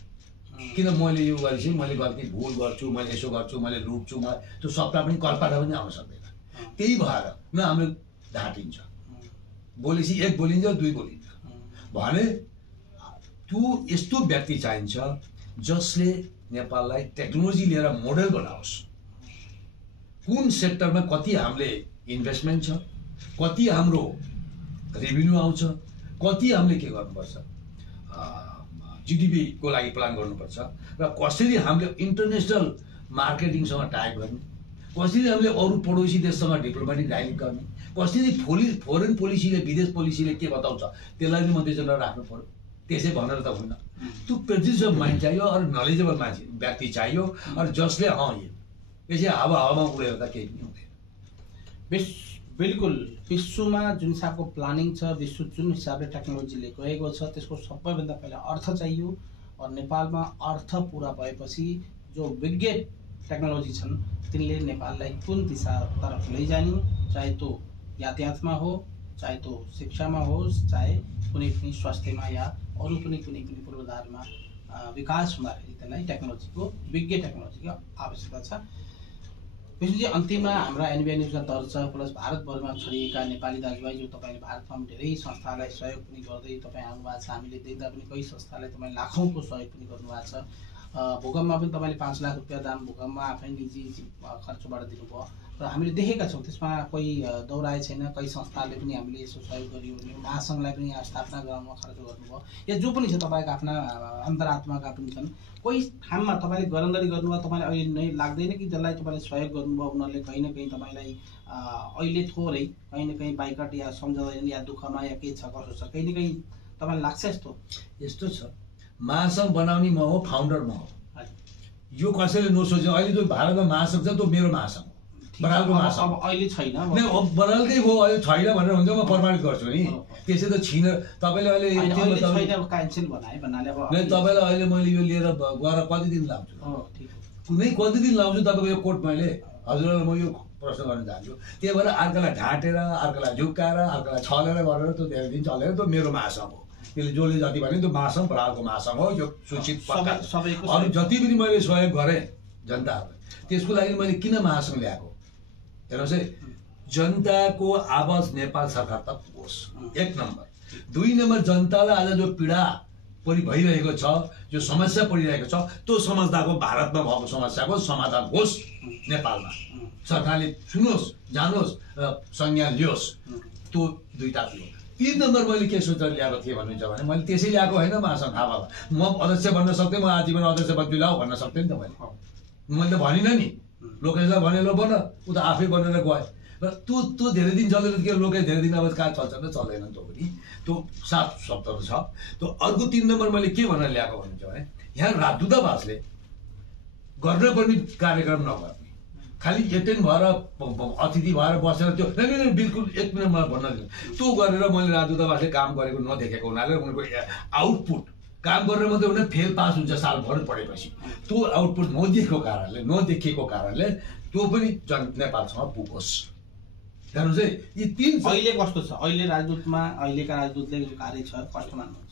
किन मैले यो गरेपछि मैले गल्ती भुल गर्छु, मैले यसो गर्छु, मैले लुट्छु, म त्यो सपना पनि कल्पना पनि आउन सक्दैन। त्यही भएर न हाम्रो ढाँटिन्छ, बोलेपछि एक बोलिन्छ, दुई बोलिन्छ भने त्यो यस्तो व्यक्ति चाहिन्छ जसले नेपाललाई टेक्नोलोजी लिएर मोडल बनाओस्। कुन सेक्टरमा कति हामीले इन्भेस्टमेन्ट छ, कति हाम्रो रेभिन्यू आउँछ, कति हामीले के गर्नुपर्छ, जिडिपीको लागि प्लान गर्नुपर्छ, र कसरी हामीले इन्टरनेसनल मार्केटिङसँग टाइप गर्ने, कसरी हामीले अरू पडोसी देशसँग डिप्लोमेटिक डायलग गर्ने, कसरी फोरेन पोलिसीले, विदेश पोलिसीले के बताउँछ त्यसलाई पनि मध्यनजर राख्नु पर्यो। त्यसै भनेर त हुन्न, त्यो प्रेजेन्स अफ माइन्ड चाहियो, अरू नलेजेबल मान्छे व्यक्ति चाहियो, अरू जसले यसै हावामा उडेर त केही पनि हुँदैन। बिल्कुल, विश्वमा जुन हिसाबको प्लानिङ छ, विश्व जुन हिसाबले टेक्नोलोजीले गएको छ, त्यसको सबैभन्दा पहिला अर्थ चाहियो। और नेपालमा अर्थ पुरा भएपछि जो विज्ञ टेक्नोलोजी छन् तिनले नेपाललाई कुन दिशातर्फ लैजाने, चाहे तो यातायातमा हो, चाहे तो शिक्षामा होस्, चाहे कुनै पनि स्वास्थ्यमा या अरू कुनै पूर्वाधारमा विकास हुँदाखेरि त्यसलाई टेक्नोलोजीको, विज्ञ टेक्नोलोजीको आवश्यकता छ। विष्णुजी, अन्तिममा हाम्रा एनबिआई न्युजका दर्शक प्लस भारतभरमा छरिएका नेपाली दाजुभाइ जो तपाईँले भारतमा धेरै संस्थालाई सहयोग पनि गर्दै तपाईँ आउनुभएको छ, हामीले देख्दा पनि कई संस्थालाई तपाईँ लाखौँको सहयोग पनि गर्नुभएको छ। भूकम्पमा पनि तपाईँले 5 लाख रुपियाँ दान भूकम्पमा आफै निजी खर्चबाट दिनुभयो र हामीले देखेका छौँ। त्यसमा कोही दौडाए छैन, कई संस्थाले पनि हामीले यसो सहयोग गरियो भने, महासङ्घलाई पनि स्थापना गराउनमा खर्च गर्नुभयो, या जो पनि छ तपाईँका आफ्ना अन्तरात्माका पनि छन्, कोही ठाउँमा तपाईँले गरन्दरी गर्नुभयो, तपाईँलाई अहिले नै लाग्दैन कि जसलाई तपाईँले सहयोग गर्नुभयो उनीहरूले कहीँ न कहीँ तपाईँलाई अहिले थोरै कहीँ न कहीँ बाइकट या सम्झँदैन या दुःखमा या के छ कसो छ, कहीँ न कहीँ तपाईँलाई लाग्छ यस्तो? यस्तो छ, महासङ्घ बनाउने म हो, फाउन्डर म हो, यो कसैले नसोच्यो। अहिले जो भारतमा महासङ्घ छ त्यो मेरो महासङ्घ हो, बरालको महासङ्घ। अब अहिले छैन, बरालकै हो, अहिले छैन भनेर हुन्छ, म प्रमाणित गर्छु नि। त्यसै त छिन, तपाईँले अहिले क्यान्सल बनाए भन्नाले अब तपाईँलाई अहिले मैले यो लिएर गएर कति दिन लाउँछु, कुनै कति दिन लाउँछु तपाईँको यो कोर्ट, मैले हजुरलाई म यो प्रश्न गर्न चाहन्छु। त्यही भएर अर्कालाई ढाँटेर, अर्कालाई झुक्काएर, अर्कालाई छलेर गरेर त्यो धेरै दिन चलेर त्यो मेरो महासङ्घ हो। त्यसले जसले जति भने त्यो महासङ्घ बरालको महासङ्घ हो, यो सूचित सबैको। अरू जति पनि मैले सहयोग गरेँ जनताहरूलाई, त्यसको लागि मैले किन महासङ्घ ल्याएको हेर्नुहोस् है, जनताको आवाज नेपाल सरकार तक पुगोस्, 1 नम्बर। 2 नम्बर, जनतालाई आज जो पीडा भइरहेको छ, जो समस्या परिरहेको छ, त्यो समस्याको भारतमा भएको समस्याको समाधान होस् नेपालमा, सरकारले सुनोस्, जानोस् र संज्ञान लियोस्। त्यो दुईटा थियो। 3 नम्बर मैले के सोचेर ल्याएको थिएँ भन्नुहुन्छ भने, मैले त्यसै ल्याएको होइन महासङ्घ हावामा। म अध्यक्ष बन्न सक्थेँ, म आजीवन अध्यक्ष बदली लाऊ भन्न सक्थेँ नि त मैले त भनिनँ नि। लोकेशलाई भने ल बन, ऊ त आफै बनेर गयो र त्यो धेरै दिन चलेर के लोकेश धेरै दिन अब कहाँ चल्छ र चल्दैन त्यो पनि, त्यो साफ शब्दहरू छ। त्यो अर्को 3 नम्बर मैले के भनेर ल्याएको भन्नुहुन्छ भने, यहाँ राजदूतावासले गर्नुपर्ने कार्यक्रम नगर्ने, खालि एटेन्ड भएर अतिथि भएर बसेर त्यो बिल्कुल 1 मिनट मलाई भन्न दिनु, त्यो गरेर मैले राजदूतावासले काम गरेको नदेखेको हुनाले उनीहरूको आउटपुट काम गरेर मात्रै हुन फेल पास हुन्छ सालभर पढेपछि त्यो आउटपुट नदेखिएको कारणले त्यो पनि नेपालसँग पुगोस् हेर्नुहोस् है यी तीन अहिले कस्तो छ अहिले राजदूतमा अहिलेका राजदूतले जो कार्य छ कस्तो मान्नुहुन्छ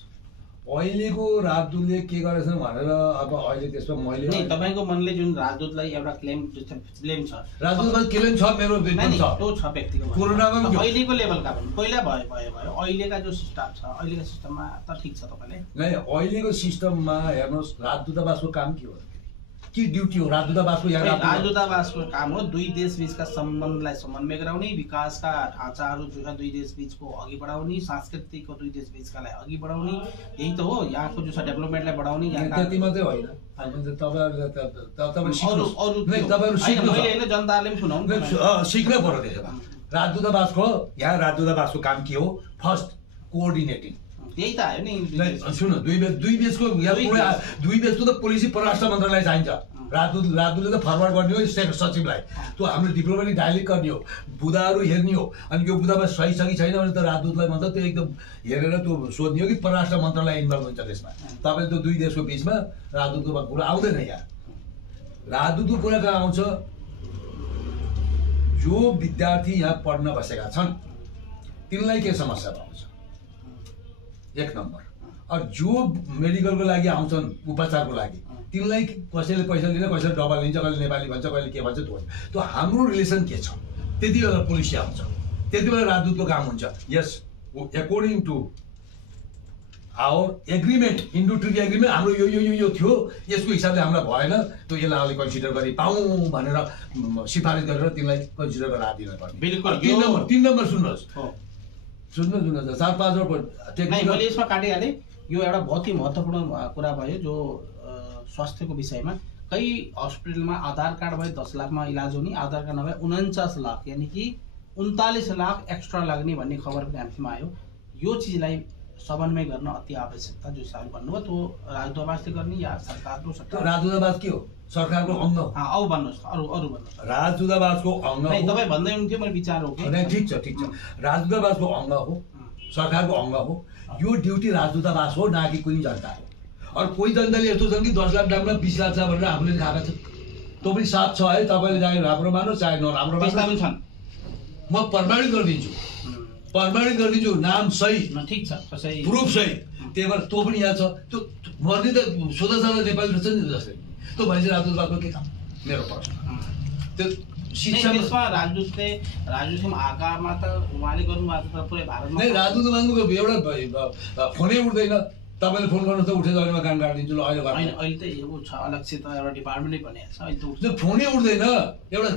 अहिलेको राजदूतले के गरेछन् भनेर अब अहिले त्यसमा मैले नि तपाईको मनले जुन राजदूतलाई एउटा क्लेम छ राजदूतमा क्लेम छ मेरो व्यक्तिगत छ त्यो छ व्यक्तिगत कोरोनामा अहिलेको लेभलका पनि पहिला भयो अहिलेका जो सिस्टम छ अहिलेको सिस्टममा त ठीक छ तपाईले नै अहिलेको सिस्टममा हेर्नुहोस् राजदूतावासको काम के हो के ड्युटी हो राजदूतावासको राजदूतावासको काम हो दुई देश बीचका सम्बन्धलाई समन्वय गराउने विकासका ढाँचाहरू जो छ दुई देश बीचको अघि बढाउने सांस्कृतिकको दुई देश बीचकालाई अघि बढाउने यही त हो यहाँको जो छ डेभलपमेन्टलाई बढाउने त्यति मात्रै होइन मैले होइन जनताले पनि सुनाउनु सिक्नै पर्यो त्यसमा राजदूतावासको यहाँ राजदूतावासको काम के हो फर्स्ट कोअर्डिनेटिङ त्यही त आयो नि सुन दुई देशको त पोलिसी परराष्ट्र मन्त्रालय चाहिन्छ राजदूतले त फरवर्ड गर्ने हो स्टेट सचिवलाई त्यो हाम्रो डिप्लोमेटिक डायलेक्ट गर्ने हो बुदाहरू हेर्ने हो अनि यो बुदामा सही छ कि छैन भने त राजदूतलाई मात्र त्यो एकदम हेरेर त्यो सोध्ने हो कि परराष्ट्र मन्त्रालय इन्भल्भ हुन्छ त्यसमा तपाईँले त्यो दुई देशको बिचमा राजदूतको कुरा आउँदैन यहाँ राजदूतको कुरा कहाँ आउँछ जो विद्यार्थी यहाँ पढ्न बसेका छन् तिनलाई के समस्या आउँछ एक नम्बर और जो मेडिकलको लागि आउँछन् उपचारको लागि तिनलाई कसैले पैसा लिन्छ कसैले डबल लिन्छ कसैले नेपाली भन्छ कसैले के भन्छ त्यो हाम्रो रिलेसन के छ त्यति बेला पोलिसी आउँछ त्यति बेला राजदूतको काम हुन्छ यस according to our agreement Indo treaty agreement हाम्रो यो थियो यसको हिसाबले हामीलाई भएन त्यो यसलाई अलिक कन्सिडर गरी पाऊँ भनेर सिफारिस गरेर तिनलाई कन्सिडर गरेर दिन पर्ने बिल्कुल तीन नम्बर सुन्नुहोस् सुन्नुहोस् 4-5 मैले यसमा काटिहालेँ यो एउटा बहुत ही महत्त्वपूर्ण कुरा भयो जो स्वास्थ्यको विषयमा कई हस्पिटलमा आधार कार्ड भए 10 लाखमा इलाज हुने आधार कार्ड नभए 49 लाख यानी कि 39 लाख एक्स्ट्रा लाग्ने भन्ने खबर पनि हामीमा आयो यो चिजलाई समन्वय गर्न अति आवश्यकता जो साल भन्नुभयो त्यो राजदूतावासले गर्ने या सरकारको राजदूतावास के हो सरकारको अंग हो औ भन्नुहोस् अरु भन्नुहोस् राजदूतावासको अंग हो तपाईँ भन्दै हुनुहुन्थ्यो मैले विचार हो कि ठीक छ राजदूतावासको अंग हो सरकारको अंग हो यो ड्युटी राजदूतावास हो न कि कुनै जनता हो और कोही जनताले यस्तो छन् कि 10 लाख दाममा 20 लाख छ भनेर आफूले खाएका छन् त्यो पनि साथ छ है तपाईले चाहे राम्रो मान्नु चाहे नराम्रो मान्नु छन् म प्रमाणित गरिदिन्छु नाम सही ठीक छ कसै प्रुफ सही त्यही भएर त्यो पनि यहाँ छ त्यो मर्ने त सोधा साधा नेपाली रहेछ नि जस्तै त्यो भएपछि राजदूतको के काम मेरो प्रश्न त्यो शिक्षामा राजदूतले आकारमा त उहाँले गर्नुभएको त पुरै भारतमा नै राजदूतको एउटा फोनै उठ्दैन तपाईले फोन गर्नु त उठेर अहिलेमा काम काटिदिन्छु ल अहिले त यो छ अलग से त एउटा डिपार्टमेन्टै बनेको छ अहिले त फोनै उठ्दैन एउटा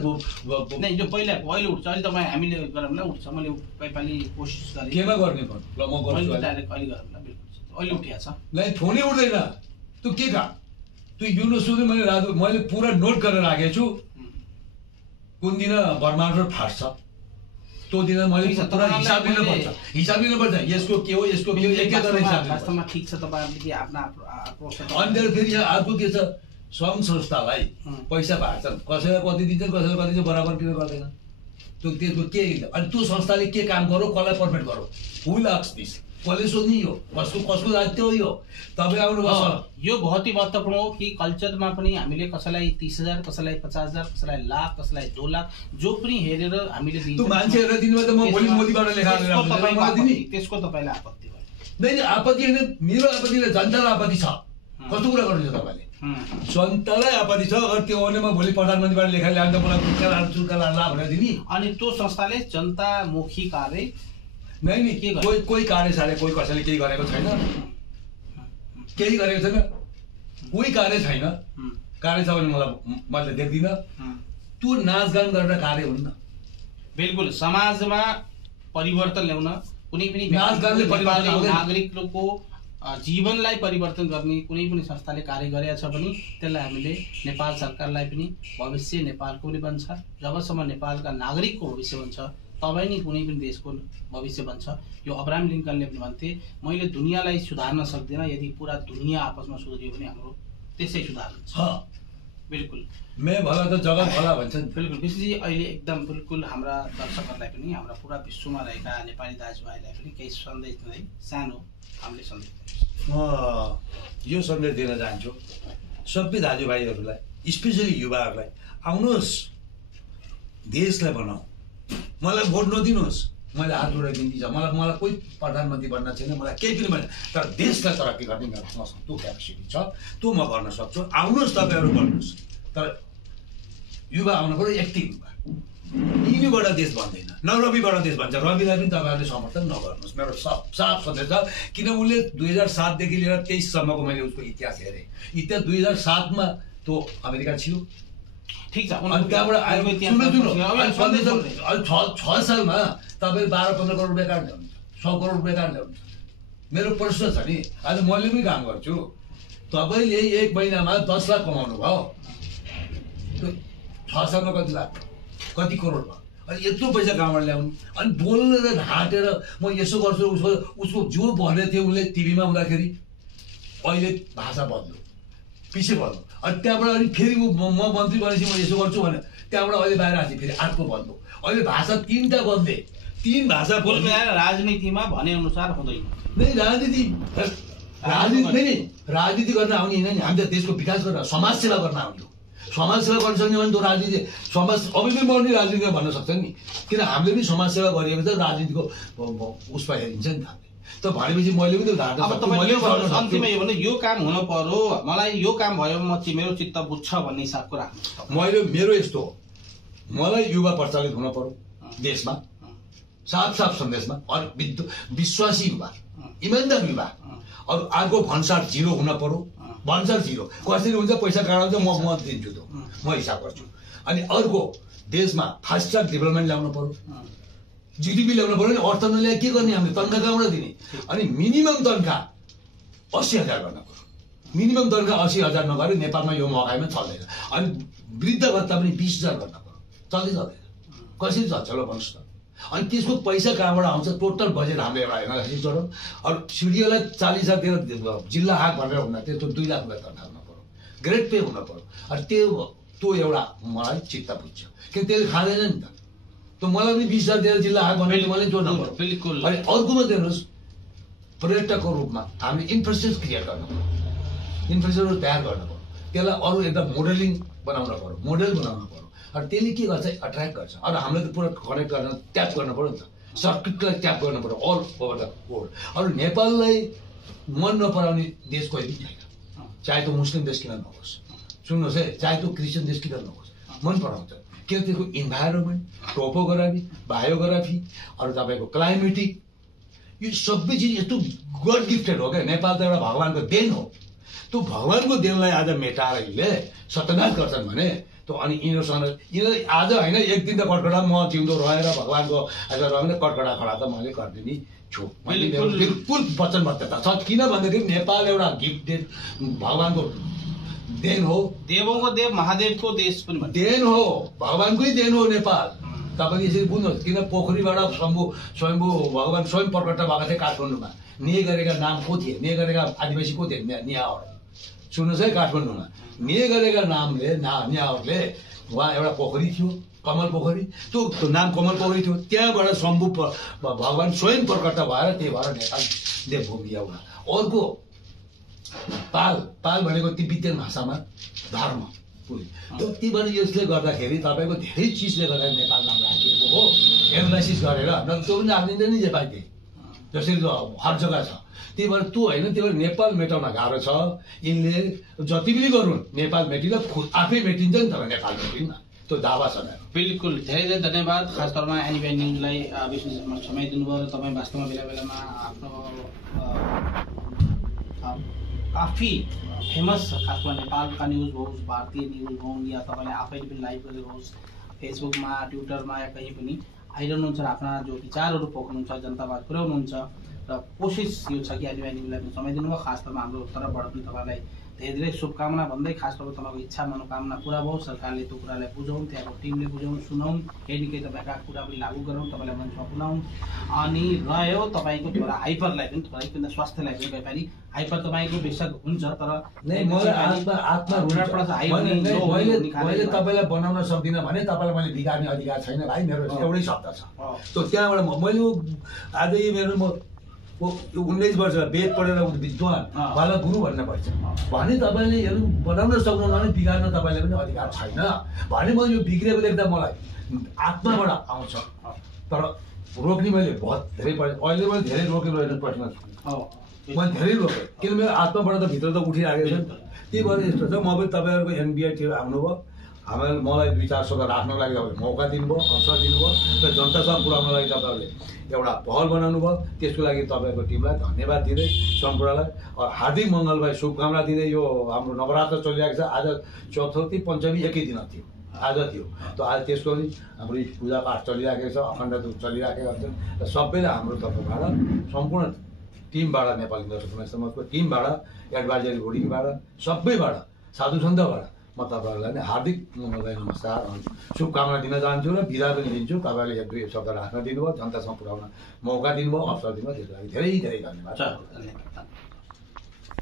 नै जो पहिला अहिले उठ्छ अहिले तपाईँ हामीले गरौँला उठ्छ मैले पैपाली कोसिस गरेँ केमा गर्ने फोन ल म गर्छु डाइरेक्ट अहिले गरौँला बिल्कुल अहिले उठिया छ नै फोनै उठ्दैन त्यो के का त्यो युनो सुरु मैले पुरा नोट गरेर राखेको छु कुन दिन बर्माटर फाट्छ त्यो दिन मैले पुरा हिसाब लिनुपर्छ यसको के हो एक गरेर हिसाब वास्तवमा ठीक छ तपाईहरुले के आफ्ना अनि फेरि यहाँ अर्को के छ सङ्घ संस्थालाई पैसा भाग्छन् कसैलाई कति दिन्छन् कसैलाई कति चाहिँ बराबर किन गर्दैन त्यसको के अनि त्यो संस्थाले के काम गरौँ कसलाई पर्फेक्ट गरौँ हुल आक्स दिस कसले सोध्ने हो कसको दायित्व हो यो तपाईँ आउनुभएको यो बहुत ही महत्त्वपूर्ण हो कि कल्चरमा पनि हामीले कसैलाई 30,000 कसैलाई 50,000 कसैलाई लाख कसैलाई 2 लाख जो पनि हेरेर हामीले त्यो मान्छे हेरेर दिनुभयो त म भोलि मोदीबाट लेखाएर त्यसको तपाईलाई आपत्ति भयो नै आपत्ति होइन मेरो आपत्ति र जनतालाई आपत्ति छ कस्तो कुरा गर्नुहुन्छ तपाईँले जनतालाई आपत्ति छ अगर त्यो भनेमा भोलि प्रधानमन्त्रीबाट लेखा ल्याउँदा मलाई चुल्का ला भनेर दिने अनि त्यो संस्थाले जनतामुखी कार्य नै नि कोही कार्य सारे कोही कसैले केही गरेको छैन केही गरेको छैन कोही कार्य छैन कार्य छ भने मैले देख्दिनँ त्यो नाचगान गरेर कार्य हुन्न बिल्कुल समाजमा परिवर्तन ल्याउन कुनै पनि नाचगानले परिवर्तन नागरिकको जीवनलाई परिवर्तन गर्ने कुनै पनि संस्थाले कार्य गरेको छ भने त्यसलाई हामीले नेपाल सरकारलाई पनि भविष्य नेपालको पनि बन्छ जबसम्म नेपालका नागरिकको भविष्य बन्छ तबै नि कुनै पनि देशको भविष्य बन्छ यो अब्राहम लिंकनले पनि भन्थे मैले दुनियाँलाई सुधार्न सक्दिन यदि पुरा दुनिया आपसमा सुध्रियो भने हाम्रो त्यसै सुधार्नु छ बिल्कुल मैं भला त जगत भला भन्छन् बिल्कुल विशेषजी अहिले एकदम बिल्कुल हाम्रा दर्शकहरूलाई पनि हाम्रा पुरा विश्वमा रहेका नेपाली दाजुभाइलाई पनि केही सन्देश नै सानो हामीले सन्देश म यो सन्देश दिन चाहन्छु सबै दाजुभाइहरूलाई, स्पेसली युवाहरूलाई, आउनुहोस् देशलाई बनाऊ। मलाई भोट नदिनुहोस्, मैले हात जोडेर बिन्ती छ, मलाई कोही प्रधानमन्त्री बन्न छैन, मलाई केही पनि भएन, तर देशलाई तरक्की गर्ने मसँग त्यो क्यापेसिटी छ, त्यो म गर्न सक्छु। आउनुहोस् तपाईँहरू गर्नुहोस्, तर युवा आउनु पऱ्यो, एक्टिभ युवा। यिनीबाट देश भन्दैन न, रविबाट देश भन्छ। रविलाई पनि तपाईँहरूले समर्थन नगर्नुहोस्, मेरो साफ सन्देश छ। किन उसले 2007 देखि लिएर 23 सम्मको मैले उसको इतिहास हेरेँ। इतिहास 2007 मा त्यो अमेरिका छियो, ठिक छ। अनि त्यहाँबाट आएको 6 सालमा तपाईँ 12-15 करोड रुपियाँ कहाँ ल्याउनुहुन्छ, 100 करोड रुपियाँ कहाँ ल्याउनुहुन्छ। मेरो प्रश्न छ नि, आज मैले पनि काम गर्छु, तपाईँले 1 महिनामा 10 लाख कमाउनु भयो, 6 सालमा कति लाख, कति करोड भयो। अनि यत्रो पैसा कहाँबाट ल्याउनु। अनि बोलेर ढाँटेर म यसो गर्छु, उसको जो भनेको थियो उसले टिभीमा हुँदाखेरि अहिले भाषा बद्ल्यो, पछि बद्ल्यो। अनि त्यहाँबाट अनि फेरि म मन्त्री बनेपछि म यसो गर्छु भने त्यहाँबाट अहिले बाहिर आएको फेरि अर्को बद्ल्यो। अहिले भाषा 3टा बद्ले, 3 भाषा बोल्नु। राजनीतिमा भने अनुसार हुँदैन नै राजनीति गर्न आउने होइन नि। हामी त देशको विकास गर्न, समाज सेवा गर्न आउने हो। समाज सेवा गर्न सक्ने भने त राजनीति समाज अबै पनि मर्ने राजनीतिमा भन्न सक्छ नि। किन हामीले पनि समाज सेवा गरेको त राजनीतिको उसमा हेरिन्छ नि त। त भनेपछि मैले पनि अन्तिममा यो भने यो काम हुन पर्यो, मलाई यो काम भयो म मेरो चित्त बुझ्छ भन्ने हिसाबको राख्नु। मेरो यस्तो हो, मलाई युवा प्रचलित हुन पर्यो देशमा, साफ सन्देशमा, अनि विश्वासी युवा, इमान्दार युवा। अरू अर्को भन्सार 0 हुन पर्यो, भन्सार 0 कसरी हुन्छ, पैसा काढाउँछ म दिन्छु, त्यो म हिसाब गर्छु। अनि अर्को देशमा फास्ट ट्र्याक डेभलपमेन्ट ल्याउनु पर्यो, जिडिपी ल्याउनु पर्यो। नि अर्थ नल्याए के गर्ने, हामीले तनखा कहाँबाट दिने। अनि मिनिमम तनखा 80,000 गर्न पर्यो। मिनिमम तनखा 80,000 नगरे नेपालमा यो महँगाइमा चल्दैन। अनि वृद्ध भत्ता पनि 20,000 गर्न पर्यो, चल्दैन। कसरी चल्छ ल भन्नुहोस् त। अनि त्यसको पैसा कहाँबाट आउँछ, टोटल बजेट हाम्रो एउटा एनालाइसिस गरौँ। अरू सिडिओलाई 40,000 दिएर जिल्ला हाक भनेर हुँदा त्यो 2 लाख रुपियाँ तनखा हुन पर्यो, ग्रेड पे हुन पर्यो। अनि त्यो एउटा मलाई चित्त बुझ्छ, किन त्यसले खाँदैन नि त। त मलाई पनि 20,000 दिएर जिल्ला हाक भनेर मलाई जोड्नु पर्यो, बिल्कुल। अनि अर्कोमा हेर्नुहोस्, पर्यटकको रूपमा हामीले इन्फ्रास्ट्रक्चर क्रिएट गर्नु पर्यो, इन्फ्रास्ट्रक्चर तयार गर्नु पर्यो। त्यसलाई अरू एकदम मोडलिङ बनाउनु पर्यो, मोडल बनाउनु पर्यो। अनि त्यसले के गर्छ, एट्र्याक्ट गर्छ। अनि हामीले त पुरा कनेक्ट गर्न, ट्याप गर्नु पर्यो नि त, सर्किटलाई ट्याप गर्नु पर्यो अल ओभर द वर्ल्ड। अरू नेपाललाई मन नपराउने देश कोही पनि छैन, चाहे त्यो मुस्लिम देश किन नहोस्। सुन्नुहोस् है, चाहे त्यो क्रिस्चियन देश किन नहोस्, मन पराउँछ। किन त्यसको इन्भाइरोमेन्ट, टोपोग्राफी, बायोग्राफी, अरू तपाईँको क्लाइमेटिक, यो सबै चिज यस्तो गड गिफ्टेड हो क्या। नेपाल त एउटा भगवान्को देन हो। त्यो भगवान्को देनलाई आज मेटाएर यिनले सत्यनाश गर्छन् भने त्यो अनि यिनीहरू आज होइन, एक दिन त कटकडा म जिउँदो रहेर भगवान्को आज रहेन कटकडा खडा त मैले गरिदिने छु। मैले बिल्कुल वचनबद्धता छ। किन भन्दाखेरि नेपाल एउटा गिफ्टेड भगवान्को देन हो, देवौँको देव महादेवको देश पनि देन हो, भगवान्कै देन हो नेपाल। तपाईँले यसरी बुझ्नुहोस्। किन पोखरीबाट स्वयम्भू भगवान् स्वयं प्रकट भएको थिए काठमाडौँमा। निय गरेका नाम को थिए, निय गरेका आदिवासी को थिए, नियावर। सुन्नुहोस् है, काठमाडौँमा निय गरेका नामले नियावरले उहाँ एउटा पोखरी थियो, कमल पोखरी, त्यो नाम कमल पोखरी थियो। त्यहाँबाट शम्भु भगवान् स्वयं प्रकट भएर त्यही भएर नेपाल देवभूमि एउटा। अर्को पाल भनेको तिब्बतीयन भाषामा धर्म। त्यतिबाट यसले गर्दाखेरि तपाईँको धेरै चिजले गर्दा नेपाल नाम राखिएको हो, एनालाइसिस गरेर। त्यो पनि राखिदिन्छ नि नेपाली, जसरी हर जग्गा छ। त्यही भएर त्यो होइन, त्यही भएर नेपाल मेटाउन गाह्रो छ। यिनले जति पनि गरून् नेपाल मेटिन, आफै मेटिन्छ नि तर नेपाल मेटिन्न, त्यो दावा छ। बिल्कुल, धेरै धेरै धन्यवाद। खास तौरमा एनबी न्युजलाई विशेष समय दिनुभयो र तपाईँ वास्तवमा बेला बेलामा आफ्नो काफी फेमस खासमा नेपालका न्युज होस्, भारतीय न्युज होस्, या तपाईँले आफैले पनि लाइभ गरेको होस्, फेसबुकमा, ट्विटरमा या कहीँ पनि आइरहनुहुन्छ र आफ्ना जो विचारहरू पोख्नुहुन्छ, जनतावाद पुर्याउनुहुन्छ। र कोसिस यो छ कि एनबी न्युजलाई पनि समय दिनुभयो। खास तौरमा हाम्रो तर्फबाट पनि तपाईँलाई धेरै धेरै शुभकामना भन्दै, खास तौरमा तपाईँको इच्छा मनोकामना पुरा भयो। सरकारले त्यो कुरालाई बुझाउन्, त्यहाँको टिमले बुझाउन्, सुनाउन्, केही न केही तपाईँका कुरा पनि लागू गराउन्, तपाईँलाई मञ्चमा पुऱ्याउन्। अनि रह्यो तपाईँको त्यो हाइपरलाई पनि, किन स्वास्थ्यलाई पनि व्यापारी हाइपर तपाईँको बेसक हुन्छ, तर मैले तपाईँलाई बनाउन सक्दिनँ भने तपाईँलाई मैले बिगार्ने अधिकार छैन भाइ। मेरो एउटै शब्द छ, त्यो त्यहाँबाट मैले आज मेरो यो 19 वर्ष वेद पढेर विद्वान उहाँलाई गुरु भन्न पर्छ भने तपाईँले हेर्नु बनाउन सक्नुहुन्न भने बिगार्न तपाईँले पनि अधिकार छैन भने म यो बिग्रेको देख्दा मलाई आत्माबाट आउँछ तर रोक्ने मैले बहुत धेरै अहिले मैले धेरै रोकेको होइन प्रश्न मैले धेरै रोकेँ किन मेरो आत्माबाट त भित्र त उठिराखेको छ नि त त्यही भएर यस्तो छ म पनि तपाईँहरूको एनबिआईतिर आउनुभयो हामीलाई मलाई 2-4 शब्द राख्नको लागि तपाईँले मौका दिनुभयो अवसर दिनुभयो र जनतासँग पुर्याउनको लागि तपाईँहरूले एउटा पहल बनाउनु भयो त्यसको लागि तपाईँको टिमलाई धन्यवाद दिँदै सम्पूर्णलाई हार्दिक मङ्गललाई शुभकामना दिँदै यो हाम्रो नवरात्र चलिरहेको छ आज चतुर्थी पञ्चमी एकै दिन थियो आज थियो त आज त्यसको पनि हाम्रो पूजापाठ चलिराखेको छ अखण्ड चलिराखेका छन् र सबैले हाम्रो तर्फबाट सम्पूर्ण टिमबाट नेपाली दर्शक समाजको टिमबाट एडभाइजरी बोर्डिङबाट सबैबाट साधु सन्तबाट म तपाईँहरूलाई नै हार्दिक मङ्गललाई नमस्कार शुभकामना दिन चाहन्छु र बिदा पनि दिन्छु तपाईँहरूले 1-2 शब्द राख्न दिनुभयो जनतासँग पुर्याउन मौका दिनुभयो अवसर दिनुभयो त्यसको लागि धेरै धेरै धन्यवाद।